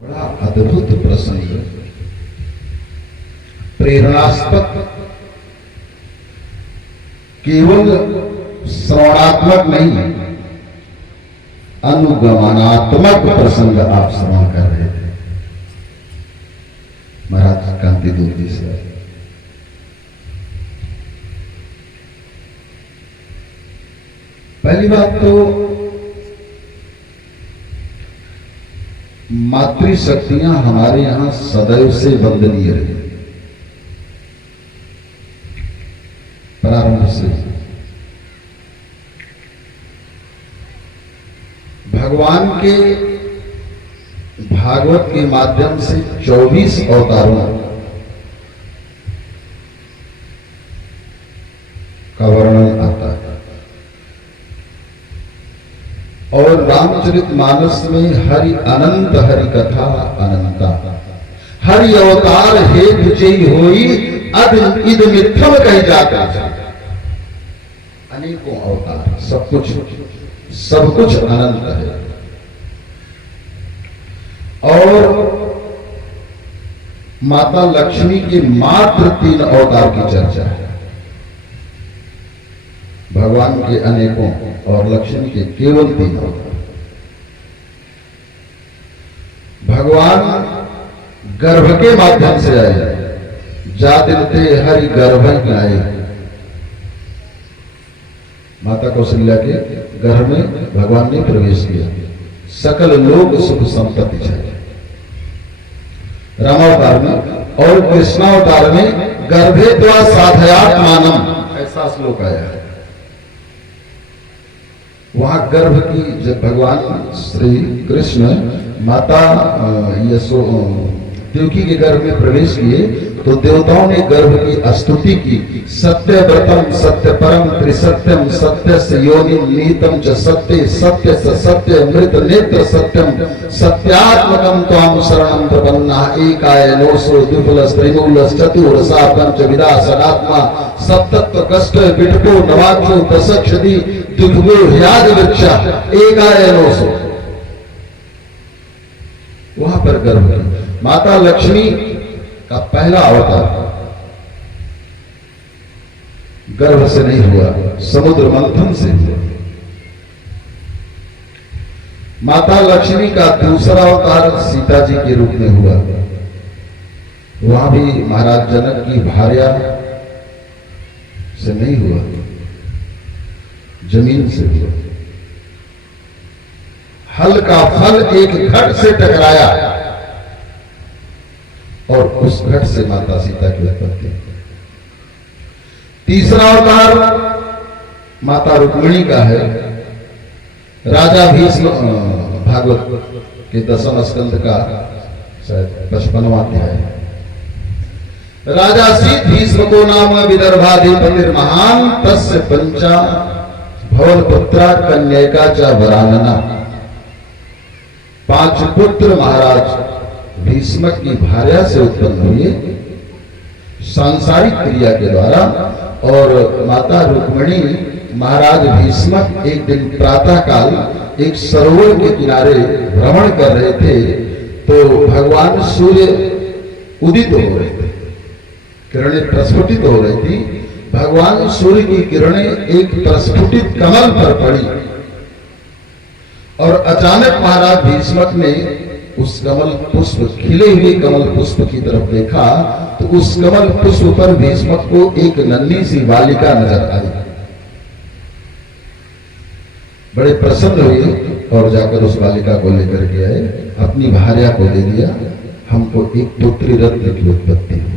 बड़ा अद्भुत प्रसंग, प्रेरणास्पद, केवल श्रवणात्मक नहीं अनुगमनात्मक प्रसंग आप श्रवण कर रहे थे महाराज कांति दूर जी से। पहली बात तो मातृशक्तियां हमारे यहां सदैव से वंदनीय रही, प्रारंभ से। भगवान के भागवत के माध्यम से 24 अवतारों का वर्णन आता है और रामचरितमानस में हरि अनंत हरि कथा अनंता, हरि अवतार हे विजयी होई अद इद मिथ्यम कही जाता है। अनेकों अवतार, सब कुछ अनंत है। और माता लक्ष्मी के मात्र 3 अवतार की चर्चा है, भगवान के अनेकों और लक्ष्मी के केवल 3 अवतार। भगवान गर्भ के माध्यम से आए, जा दिन ते हरि गर्भ आए। माता कौशल्या के गर्भ में भगवान ने प्रवेश किया, सकल लोक सुख संपत्ति चाहिए। रामावतार में और कृष्णावतार में गर्भे द्वा साधयात मानम, ऐसा श्लोक आया है। वहां गर्भ की जब भगवान श्री कृष्ण माता देवकी के गर्भ में प्रवेश किए तो देवताओं ने गर्भ की स्तुति की। सत्य व्रतम सत्य परम त्रिसत्यम सत्य से योनि नीतम च सत्य सत्य स सत्य मृत नेत्र सत्यम सत्यात्मकम त्वाम शरणं प्रपन्ना एकाय नोसो द्विपुल स्त्रिमूल चतुर सा पंचविदा सदात्मा सप्तत्व कष्ट विटपो नवाचो दशक्षति दुर्गो ह्याद वृक्षा एकाय नोसो। वहां पर गर्भ की माता लक्ष्मी का पहला अवतार गर्भ से नहीं हुआ, समुद्र मंथन से हुआ। माता लक्ष्मी का दूसरा अवतार सीता जी के रूप में हुआ, वहां भी महाराज जनक की भार्या से नहीं हुआ, जमीन से हुआ। हल का फल एक घट से टकराया और उस घट से माता सीता की उत्पत्ति। तीसरा अवतार माता रुक्मिणी का है। राजा भीष्म, भागवत के 10वें स्कंद का शायद 55वां अध्याय। राजा सी भीष्म को नाम विदर्भाधिपतिर महान तस्य पंचा भवन पुत्रा कन्यका च वरानना। 5 पुत्र महाराज भीष्म की भार्या से उत्पन्न हुए सांसारिक क्रिया के द्वारा। और माता रुक्मिणी महाराज भीष्म एक दिन प्रातः काल एक सरोवर के किनारे भ्रमण कर रहे थे तो भगवान सूर्य उदित हो रहे थे, किरणें प्रस्फुटित हो रही थी। भगवान सूर्य की किरणें एक प्रस्फुटित कमल पर पड़ी और अचानक महाराज भीष्म ने उस कमल पुष्प, खिले हुए कमल पुष्प की तरफ देखा तो उस कमल पुष्प पर भीष्म को एक नन्ही सी बालिका नजर आई। बड़े प्रसन्न हुए और जाकर उस बालिका को लेकर के आए, अपनी भार्या को दे दिया, हमको एक पुत्री रत्न की उत्पत्ति हुई।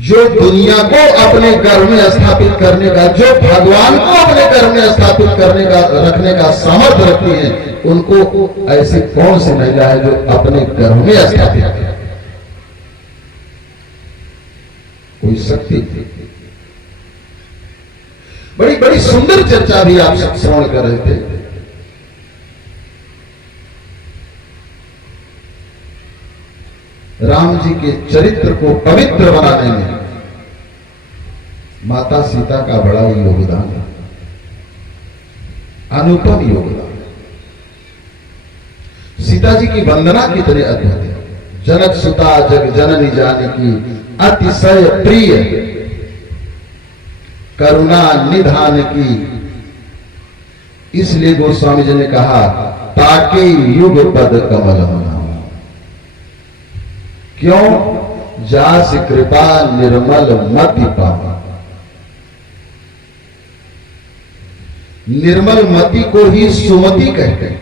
जो दुनिया को अपने गर्भ में स्थापित करने का, जो भगवान को अपने गर्भ में स्थापित करने का, रखने का सामर्थ्य रखती है, उनको ऐसी कौन सी महिला है जो अपने गर्भ में स्थापित है? कोई शक्ति। बड़ी बड़ी सुंदर चर्चा भी आप श्रवण कर रहे थे। राम जी के चरित्र को पवित्र बनाने में माता सीता का बड़ा योगदान है, अनुपम योगदान। सीता जी की वंदना कितने अद्भुत है। जनक सुता जग जननी जानकी अतिशय प्रिय करुणा निधान की। इसलिए गोस्वामी जी ने कहा ताके युग पद कमल होना। क्यों? जास कृपा निर्मल मति पावा। निर्मल मति को ही सुमति कहते हैं।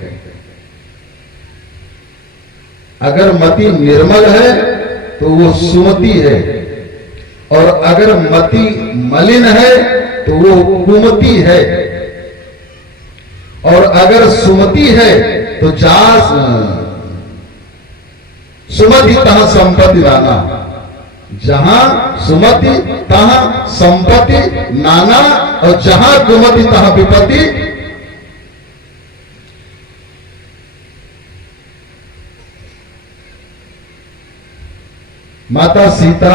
अगर मति निर्मल है तो वो सुमति है, और अगर मति मलिन है तो वो कुमति है, और अगर सुमति है तो जास सुमति तहां संपत्ति नाना। जहां सुमति तहां संपत्ति नाना, और जहां कुमति तहां विपत्ति। माता सीता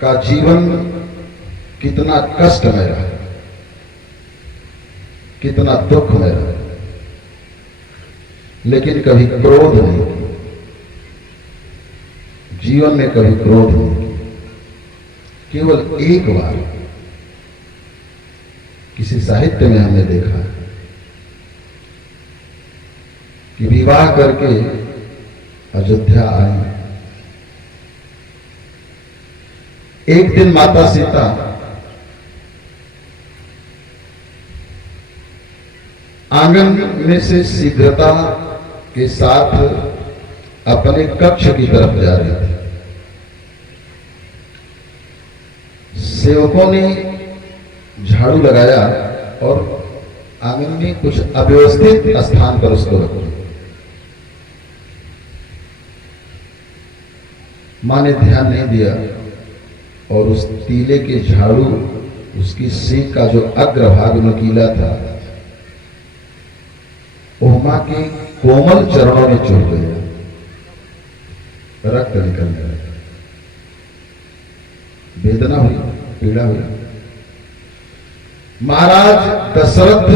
का जीवन कितना कष्टमय रहा, कितना दुखमय रहा, लेकिन कभी क्रोध नहीं किया। जीवन में कभी क्रोध नहीं किया। केवल एक बार किसी साहित्य में हमने देखा कि विवाह करके अयोध्या आई। एक दिन माता सीता आंगन में से शीघ्रता के साथ अपने कक्ष की तरफ जा रही थी। सेवकों ने झाड़ू लगाया और आंगन में कुछ अव्यवस्थित स्थान पर उसको रख दिया। मां ने ध्यान नहीं दिया और उस तीले के झाड़ू, उसकी सींग का जो अग्रभाग नुकीला था, वो मां के कोमल चरणों में चुभ गया। रक्त निकल गया। वेदना हुई, पीड़ा हुई। महाराज दशरथ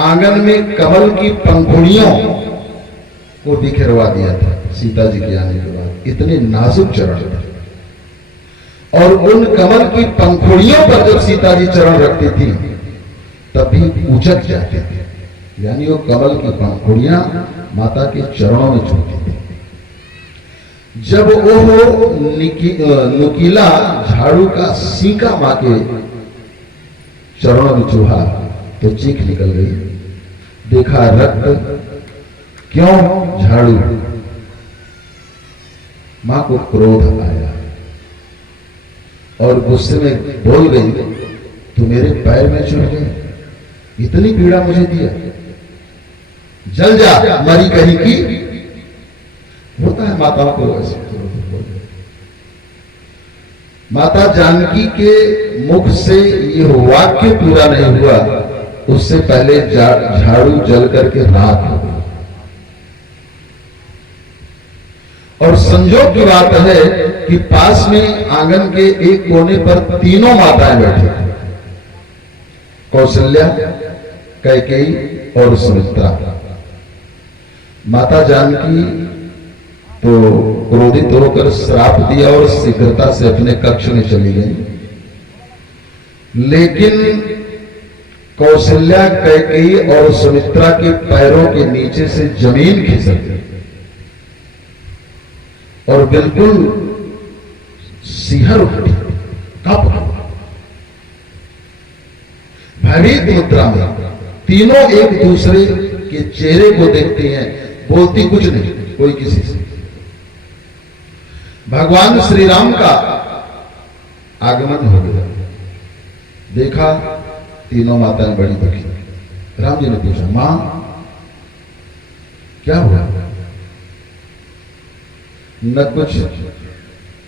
आंगन में कमल की पंखुड़ियों को बिखरवा दिया था सीता जी के आने के बाद। इतने नाजुक चरण थे, और उन कमल की पंखुड़ियों पर जब सीता जी चरण रखती थी तब भी उचक जाते थे। यानी वो कमल की पंखुड़ियां माता के चरणों में छूती थी। जब वो नुकीला झाड़ू का सीका मां के चरणों में चूहा तो चीख निकल गई। देखा रक्त, क्यों झाड़ू। मां को क्रोध आया और गुस्से में बोल गई, तू मेरे पैर में चुभ गई, इतनी पीड़ा मुझे दिया, जल जा मरी कहीं की। होता है माताओं को ऐसे। माता जानकी के मुख से यह वाक्य पूरा नहीं हुआ, उससे पहले झाड़ू जल करके राख हो गई। और संजोग की बात है कि पास में आंगन के एक कोने पर तीनों माताएं बैठी थी, कौशल्या, कैकेयी और सुमित्रा। माता जानकी तो क्रोधित होकर श्राप दिया और शीघ्रता से अपने कक्ष में चली गई। लेकिन कौशल्या, कैकेयी और सुमित्रा के पैरों के नीचे से जमीन खिसक गई और बिल्कुल सिहर उठी, कप भयभीत मुद्रा में तीनों एक दूसरे के चेहरे को देखते हैं, बोलती कुछ नहीं कोई किसी से। भगवान श्री राम का आगमन हो गया। देखा तीनों माताएं बड़ी दुखी। राम जी ने पूछा, मां क्या हुआ? न कुछ